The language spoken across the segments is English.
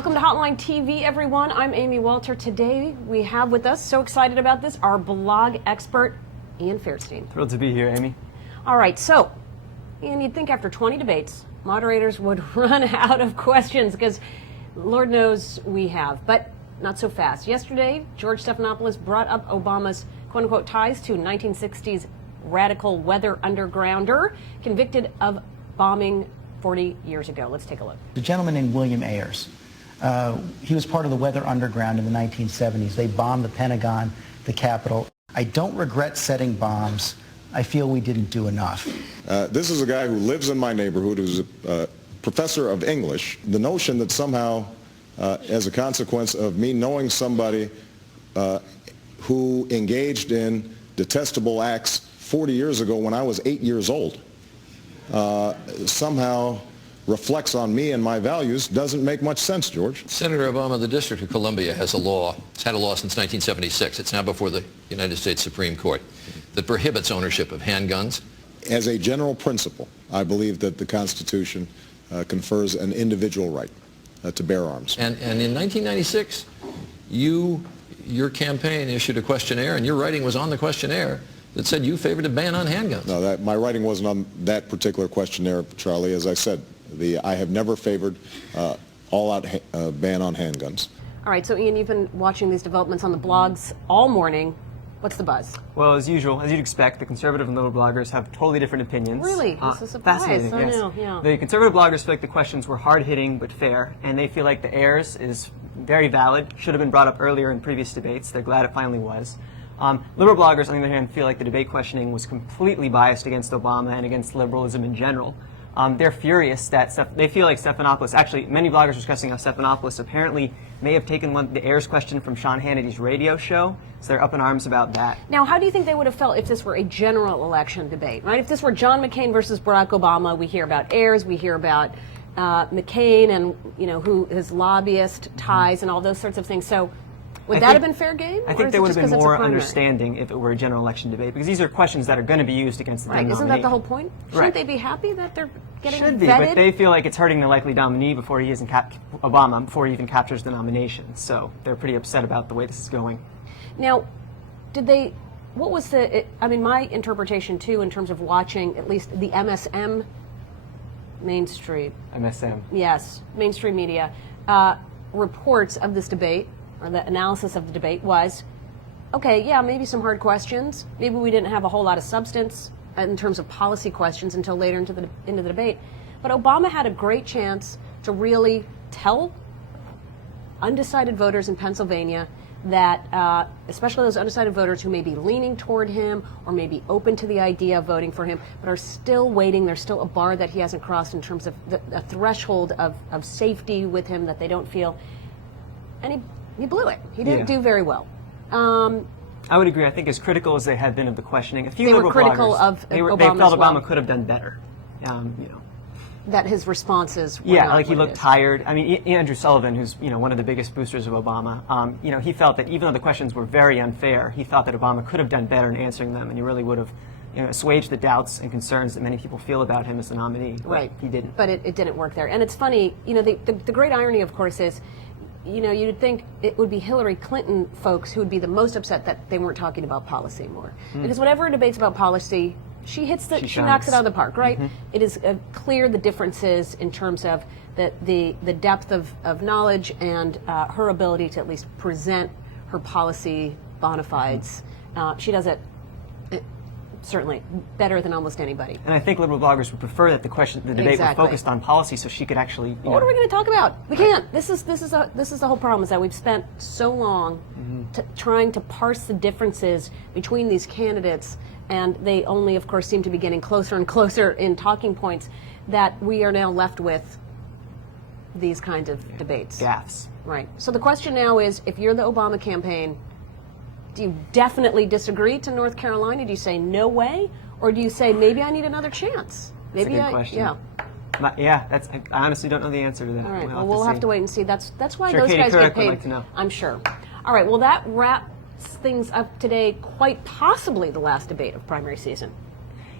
Welcome to Hotline TV, everyone. I'm Amy Walter. Today we have with us, so excited about this, our blog expert, Ian Fairstein. Thrilled to be here, Amy. All right, so, Ian, you'd think after 20 debates, moderators would run out of questions, because Lord knows we have, but not so fast. Yesterday, George Stephanopoulos brought up Obama's quote-unquote ties to 1960s radical weather undergrounder convicted of bombing 40 years ago. Let's take a look. The gentleman named William Ayers. He was part of the Weather Underground in the 1970s. They bombed the Pentagon, the Capitol. I don't regret setting bombs. I feel we didn't do enough. This is a guy who lives in my neighborhood, who's a professor of English. The notion that somehow, as a consequence of me knowing somebody who engaged in detestable acts 40 years ago when I was 8 years old, somehow reflects on me and my values doesn't make much sense, George. Senator Obama, the District of Columbia has a law. It's had a law since 1976. It's now before the United States Supreme Court that prohibits ownership of handguns. As a general principle, I believe that the Constitution confers an individual right to bear arms. And in 1996, your campaign issued a questionnaire, and your writing was on the questionnaire that said you favored a ban on handguns. No, my writing wasn't on that particular questionnaire, Charlie. As I said, I have never favored all-out ban on handguns. All right, so Ian, you've been watching these developments on the blogs all morning. What's the buzz? Well, as usual, as you'd expect, the conservative and liberal bloggers have totally different opinions. Really? This is a surprise. Fascinating, yes. I know, yeah. The conservative bloggers feel like the questions were hard-hitting but fair, and they feel like the Ayers is very valid, should have been brought up earlier in previous debates. They're glad it finally was. Liberal bloggers, on the other hand, feel like the debate questioning was completely biased against Obama and against liberalism in general. They're furious that they feel like Stephanopoulos, actually many bloggers are discussing how Stephanopoulos apparently may have taken the Ayers question from Sean Hannity's radio show, so they're up in arms about that. Now, how do you think they would have felt if this were a general election debate, right? If this were John McCain versus Barack Obama, we hear about Ayers, we hear about McCain and, who his lobbyist ties and all those sorts of things. So would that have been fair game? I think there would have been more understanding if it were a general election debate, because these are questions that are going to be used against the nominee. Isn't that the whole point? Shouldn't they be happy that they're getting vetted? Should be, but they feel like it's hurting the likely nominee before he even captures the nomination. So they're pretty upset about the way this is going. Now, what was my interpretation too in terms of watching at least the MSM mainstream. MSM. Yes, mainstream media reports of this debate, or the analysis of the debate was, okay, yeah, maybe some hard questions. Maybe we didn't have a whole lot of substance in terms of policy questions until later into the debate. But Obama had a great chance to really tell undecided voters in Pennsylvania that, especially those undecided voters who may be leaning toward him or may be open to the idea of voting for him, but are still waiting. There's still a bar that he hasn't crossed in terms of a threshold of safety with him that they don't feel. And he blew it. He didn't do very well. I would agree. I think as critical as they had been of the questioning, a few they liberal were critical bloggers, of they Obama felt as well. Obama could have done better. That his responses were like he looked tired. I mean, Andrew Sullivan, who's one of the biggest boosters of Obama, he felt that even though the questions were very unfair, he thought that Obama could have done better in answering them, and he really would have assuaged the doubts and concerns that many people feel about him as the nominee. Right. He didn't. But it didn't work there. And it's funny, the great irony, of course, is you'd think it would be Hillary Clinton folks who would be the most upset that they weren't talking about policy more. Because whenever a debate's about policy, she knocks it out of the park, right? It is clear the differences in terms of the depth of knowledge and her ability to at least present her policy bona fides. She does it certainly better than almost anybody. And I think liberal bloggers would prefer that the debate were focused on policy, so she could actually. What are we going to talk about? We can't. This is the whole problem, is that we've spent so long trying to parse the differences between these candidates, and they only, of course, seem to be getting closer and closer in talking points, that we are now left with these kinds of debates. Gaffes. Right. So the question now is, if you're the Obama campaign, do you definitely disagree to North Carolina? Do you say no way? Or do you say maybe I need another chance? Maybe that's a good question. Yeah. I honestly don't know the answer to that. All right. We'll have to wait and see. That's why sure those Katie guys Couric get paid. would like to know. I'm sure. All right. Well, that wraps things up today. Quite possibly the last debate of primary season.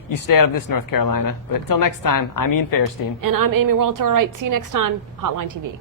You stay out of this, North Carolina. But until next time, I'm Ian Fairstein. And I'm Amy Walter. All right. See you next time. Hotline TV.